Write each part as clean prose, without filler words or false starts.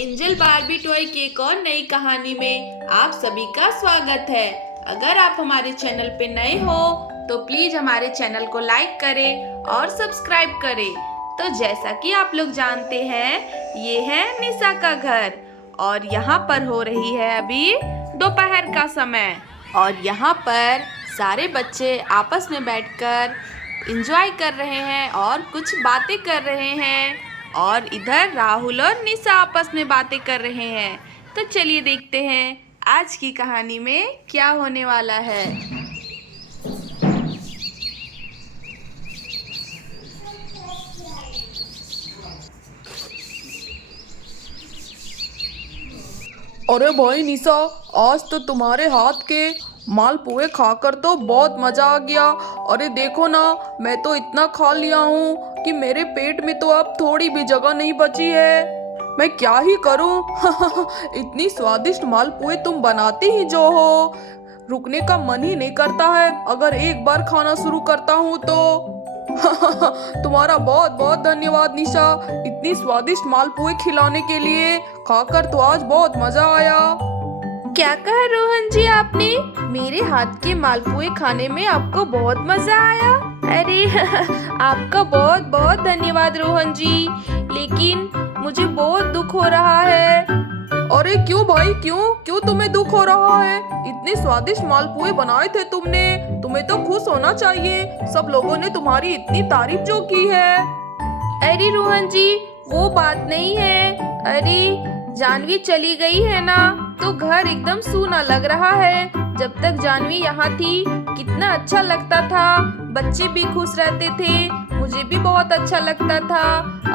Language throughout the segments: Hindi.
एंजल बारबी टॉय की एक और नई कहानी में आप सभी का स्वागत है। अगर आप हमारे चैनल पे नए हो तो प्लीज हमारे चैनल को लाइक करें और सब्सक्राइब करें। तो जैसा कि आप लोग जानते हैं, ये है निशा का घर और यहाँ पर हो रही है अभी दोपहर का समय और यहाँ पर सारे बच्चे आपस में बैठकर एंजॉय कर रहे हैं और कुछ बातें कर रहे हैं और इधर राहुल और निशा आपस में बातें कर रहे हैं। तो चलिए देखते हैं आज की कहानी में क्या होने वाला है। अरे भाई निशा, आज तो तुम्हारे हाथ के मालपुए खाकर तो बहुत मजा आ गया। अरे देखो ना, मैं तो इतना खा लिया हूँ कि मेरे पेट में तो अब थोड़ी भी जगह नहीं बची है। मैं क्या ही करूँ। इतनी स्वादिष्ट मालपुए तुम बनाती ही जो हो, रुकने का मन ही नहीं करता है अगर एक बार खाना शुरू करता हूँ तो। तुम्हारा बहुत बहुत धन्यवाद निशा, इतनी स्वादिष्ट मालपुए खिलाने के लिए। खाकर तो आज बहुत मजा आया। क्या कहा रोहन जी आपने? मेरे हाथ के मालपुए खाने में आपको बहुत मजा आया? अरे आपका बहुत बहुत धन्यवाद रोहन जी, लेकिन मुझे बहुत दुख हो रहा है। अरे क्यों भाई, क्यों क्यों तुम्हें दुख हो रहा है? इतने स्वादिष्ट मालपुए बनाए थे तुमने, तुम्हें तो खुश होना चाहिए। सब लोगों ने तुम्हारी इतनी तारीफ जो की है। अरे रोहन जी, वो बात नहीं है। अरे जानवी चली गई है ना, तो घर एकदम सूना लग रहा है। जब तक जानवी यहाँ थी कितना अच्छा लगता था, बच्चे भी खुश रहते थे, मुझे भी बहुत अच्छा लगता था।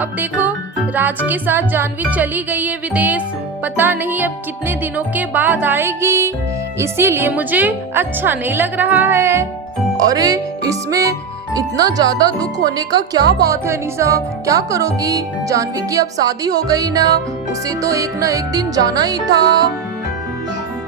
अब देखो राज के साथ जानवी चली गई है विदेश, पता नहीं अब कितने दिनों के बाद आएगी, इसीलिए मुझे अच्छा नहीं लग रहा है। अरे इसमें इतना ज्यादा दुख होने का क्या बात है निशा? क्या करोगी? जानवी की अब शादी हो गई ना, उसे तो एक ना एक दिन जाना ही था।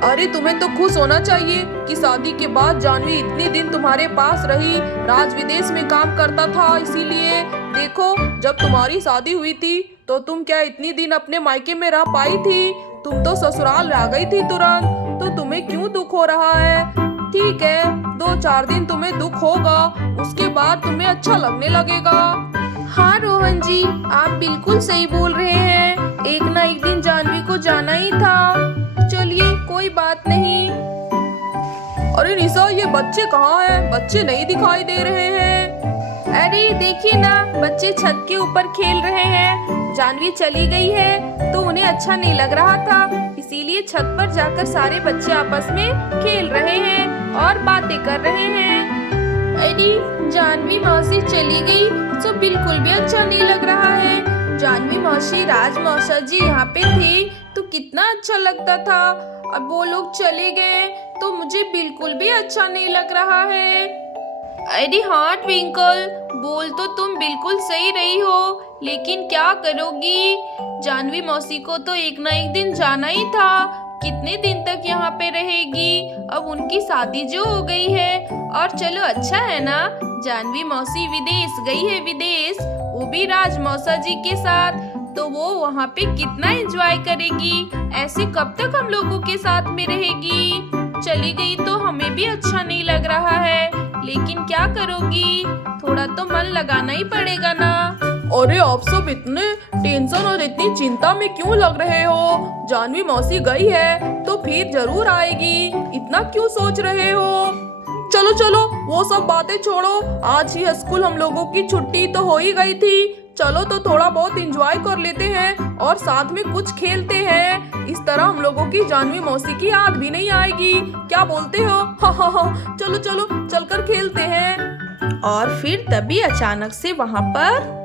अरे तुम्हें तो खुश होना चाहिए कि शादी के बाद जानवी इतने दिन तुम्हारे पास रही। राज विदेश में काम करता था, इसीलिए देखो जब तुम्हारी शादी हुई थी तो तुम क्या इतनी दिन अपने मायके में रह पाई थी? तुम तो ससुराल आ गई थी तुरंत, तो तुम्हें क्यों दुख हो रहा है? ठीक है, 2-4 दिन तुम्हें दुख होगा, उसके बाद तुम्हें अच्छा लगने लगेगा। हाँ रोहन जी, आप बिल्कुल सही बोल रहे हैं, एक ना एक दिन जानवी को जाना ही था। चलिए कोई बात नहीं। अरे निशा, ये बच्चे कहाँ हैं? बच्चे नहीं दिखाई दे रहे हैं। अरे देखिए ना, बच्चे छत के ऊपर खेल रहे हैं। जानवी चली गई है तो उन्हें अच्छा नहीं लग रहा था, इसीलिए छत पर जाकर सारे बच्चे आपस में खेल रहे हैं और बातें कर रहे हैं। अरे जानवी मौसी चली गई तो बिल्कुल भी अच्छा नहीं लग रहा है। जानवी मौसी, राज मौसा जी यहाँ पे थे तो कितना अच्छा लगता था, अब वो लोग चले गए तो मुझे बिल्कुल भी अच्छा नहीं लग रहा है। अरे हाँ ट्विंकल, बोल तो तुम बिल्कुल सही रही हो, लेकिन क्या करोगी? जानवी मौसी को तो एक ना एक दिन जाना ही था, कितने दिन तक यहाँ पे रहेगी? अब उनकी शादी जो हो गई है, और चलो अच्छा है ना, जानवी मौसी विदेश गई है, विदेश, वो भी राज मौसा जी के साथ, तो वो वहाँ पे कितना एंजॉय करेगी। ऐसे कब तक हम लोगों के साथ में रहेगी? चली गई तो हमें भी अच्छा नहीं लग रहा है, लेकिन क्या करोगी, थोड़ा तो मन लगाना ही पड़ेगा ना। अरे आप सब इतने टेंशन और इतनी चिंता में क्यों लग रहे हो? जानवी मौसी गई है तो फिर जरूर आएगी, इतना क्यों सोच रहे हो? चलो चलो वो सब बातें छोड़ो, आज ही स्कूल हम लोगों की छुट्टी तो हो ही गई थी, चलो तो थोड़ा बहुत एंजॉय कर लेते हैं और साथ में कुछ खेलते हैं। इस तरह हम लोगों की जानवी मौसी की याद भी नहीं आएगी, क्या बोलते हो? हा, चलो चलो चलकर खेलते हैं। और फिर तभी अचानक से वहाँ पर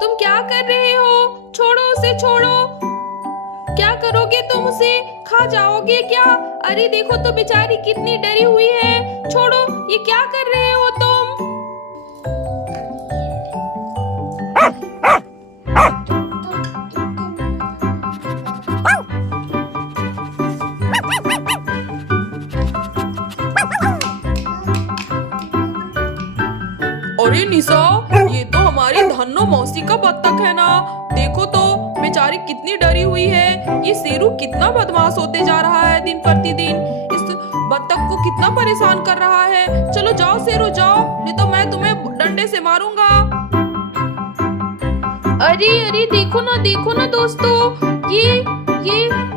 तुम क्या कर रहे हो? छोड़ो उसे, छोड़ो। क्या करोगे तुम उसे? खा जाओगे क्या? अरे देखो तो बेचारी कितनी डरी हुई है। छोड़ो, ये क्या कर रहे हो तुम? अरे निशा, ये तो हमारी धन्नो मौसी का बत्तख है ना। देखो तो बेचारी कितनी डरी हुई है। ये शेरू कितना बदमाश होते जा रहा है दिन प्रतिदिन। इस बत्तख को कितना परेशान कर रहा है। चलो जाओ शेरू जाओ, नहीं तो मैं तुम्हें डंडे से मारूंगा। अरे अरे देखो ना दोस्तों, ये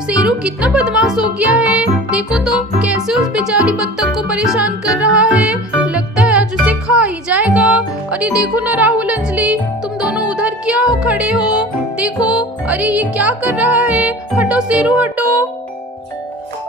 शेरू कितना बदमाश हो गया है। देखो तो कैसे उस बेचारी बत्तख को परेशान कर रहा है। लगता है आज उसे खा ही जाएगा। अरे देखो ना राहुल, अंजलि, तुम दोनों उधर क्या हो खड़े हो? देखो, अरे ये क्या कर रहा है? हटो शेरू हटो।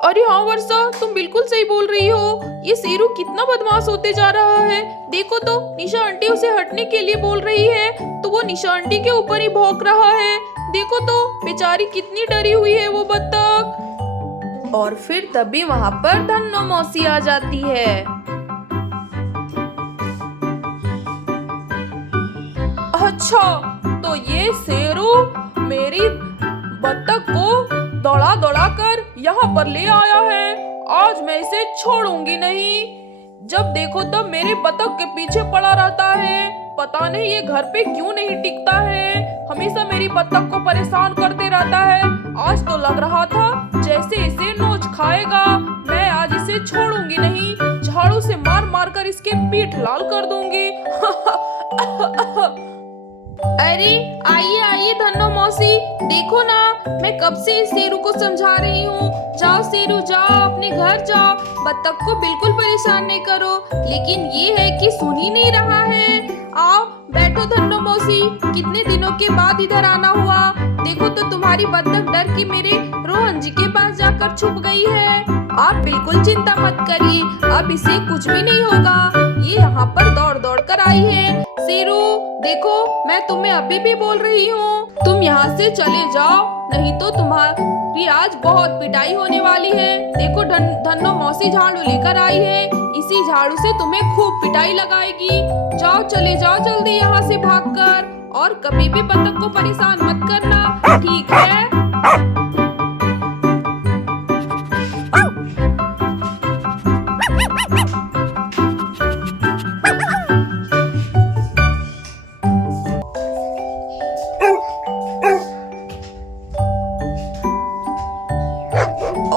अरे हाँ वर्षा, तुम बिल्कुल सही बोल रही हो। ये शेरू कितना बदमाश होते जा रहा है। देखो तो निशा आंटी उसे हटने के लिए बोल रही है, तो वो निशा आंटी के ऊपर ही भौंक रहा है। देखो तो बेचारी कितनी डरी हुई है वो बत्तख। और फिर तभी वहाँ पर धन्नो मौसी आ जाती है। अच्छा, तो ये शेरू मेरी बत्तख को दौड़ा दौड़ा कर यहाँ पर ले आया है। आज मैं इसे छोड़ूंगी नहीं। जब देखो तब मेरे बत्तख के पीछे पड़ा रहता है। पता नहीं ये घर पे क्यों नहीं टिकता है। हमेशा मेरी बत्तख को परेशान करते रहता है। आज तो लग रहा था जैसे इसे नोच खाएगा। मैं आज इसे छोड़ूंगी नहीं। झाड़ू से मार मार कर इसके पीठ लाल कर दूंगी। अरे आइए आइए धन्नो मौसी, देखो ना मैं कब से इस शेरू को समझा रही हूँ। जाओ शेरू जाओ, अपने घर जाओ, बत्तख को बिल्कुल परेशान नहीं करो। लेकिन ये है कि सुन ही नहीं रहा है। आओ बैठो धन्नो मौसी, कितने दिनों के बाद इधर आना हुआ। देखो तो तुम्हारी बत्तख डर के मेरे रोहन जी के पास जाकर छुप गई है। आप बिल्कुल चिंता मत करिए, अब इसे कुछ भी नहीं होगा। ये यहाँ पर दौड़ दौड़ कर आई है। शेरू देखो, मैं तुम्हें अभी भी बोल रही हूँ, तुम यहाँ से चले जाओ, नहीं तो तुम्हारी आज बहुत पिटाई होने वाली है। देखो धन्नो मौसी झाड़ू लेकर आई है, इसी झाड़ू से तुम्हें खूब पिटाई लगाएगी। जाओ चले जाओ जल्दी यहाँ से भागकर, और कभी भी बत्तख को परेशान मत करना, ठीक है?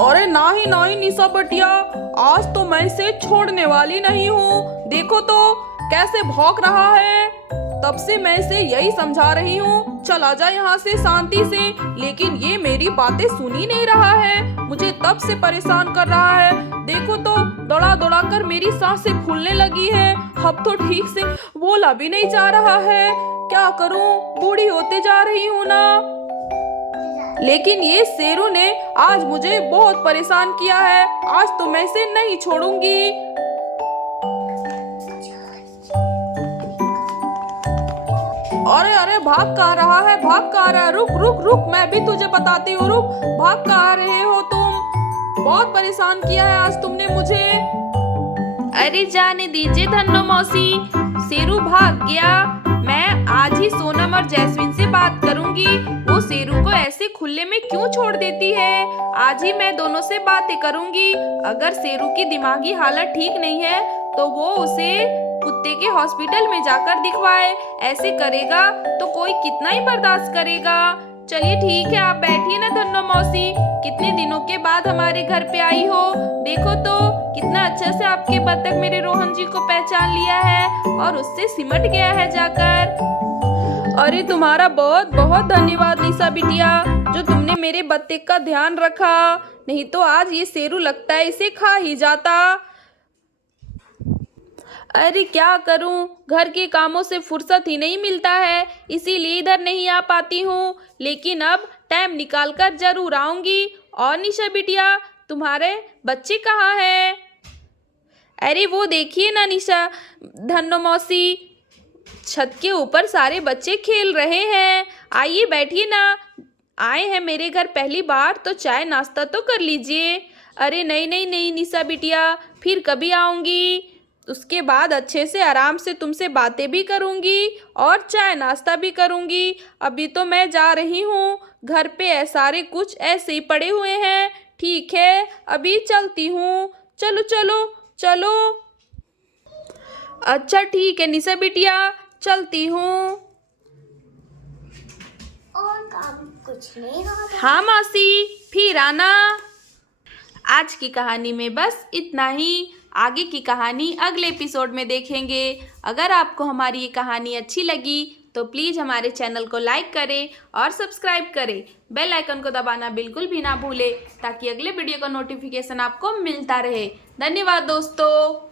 अरे नहीं निशा बटिया, आज तो मैं इसे छोड़ने वाली नहीं हूँ। देखो तो कैसे भौंक रहा है। तब से मैं इसे यही समझा रही हूँ, चला जा यहाँ से शांति से, लेकिन ये मेरी बातें सुन ही नहीं रहा है। मुझे तब से परेशान कर रहा है। देखो तो दौड़ा दौड़ा कर मेरी सांसें फूलने लगी है। अब तो ठीक से बोला भी नहीं जा रहा है। क्या करूँ, बूढ़ी होते जा रही हूँ ना। लेकिन ये शेरू ने आज मुझे बहुत परेशान किया है। आज तो मैं इसे नहीं छोड़ूंगी। अरे अरे भाग कहाँ रहा है, भाग कहाँ रहा है? रुक रुक रुक, मैं भी तुझे बताती हूँ, रुक। भाग कहाँ रहे हो तुम? बहुत परेशान किया है आज तुमने मुझे। अरे जाने दीजिए धन्नो मौसी, शेरू भाग गया। मैं आज ही सोनम और जैस्मिन से बात करूंगी, वो शेरू को ऐसे खुले में क्यों छोड़ देती है। आज ही मैं दोनों से बातें करूंगी। अगर शेरू की दिमागी हालत ठीक नहीं है तो वो उसे कुत्ते के हॉस्पिटल में जाकर दिखवाए। ऐसे करेगा तो कोई कितना ही बर्दाश्त करेगा। चलिए ठीक है, आप बैठिए ना धन्नो मौसी, कितने दिनों के बाद हमारे घर पे आई हो। देखो तो कितना अच्छा से आपके बत्तख मेरे रोहन जी को पहचान लिया है और उससे सिमट गया है जाकर। अरे तुम्हारा बहुत बहुत धन्यवाद निशा बिटिया, जो तुमने मेरे बत्तख का ध्यान रखा। नहीं तो आज ये शेरू लगता है इसे खा ही जाता। अरे क्या करूं, घर के कामों से फुर्सत ही नहीं मिलता है, इसीलिए इधर नहीं आ पाती हूँ। लेकिन अब टाइम निकाल कर जरूर आऊंगी। और निशा बिटिया, तुम्हारे बच्चे कहाँ हैं? अरे वो देखिए ना निशा, धन्नो मौसी, छत के ऊपर सारे बच्चे खेल रहे हैं। आइए बैठिए ना। आए हैं मेरे घर पहली बार तो चाय नाश्ता तो कर लीजिए। अरे नहीं नहीं नहीं निशा बिटिया, फिर कभी आऊँगी। उसके बाद अच्छे से आराम से तुमसे बातें भी करूँगी और चाय नाश्ता भी करूँगी। अभी तो मैं जा रही हूँ, घर पे सारे कुछ ऐसे ही पड़े हुए हैं। ठीक है, अभी चलती हूँ। चलो चलो चलो। अच्छा ठीक है निशा बिटिया, चलती हूँ। और काम कुछ नहीं होता। हाँ मौसी, फिर आना। आज की कहानी में बस इतना ही। आगे की कहानी अगले एपिसोड में देखेंगे। अगर आपको हमारी ये कहानी अच्छी लगी तो प्लीज़ हमारे चैनल को लाइक करें और सब्सक्राइब करें। बेल आइकन को दबाना बिल्कुल भी ना भूलें ताकि अगले वीडियो का नोटिफिकेशन आपको मिलता रहे। धन्यवाद दोस्तों।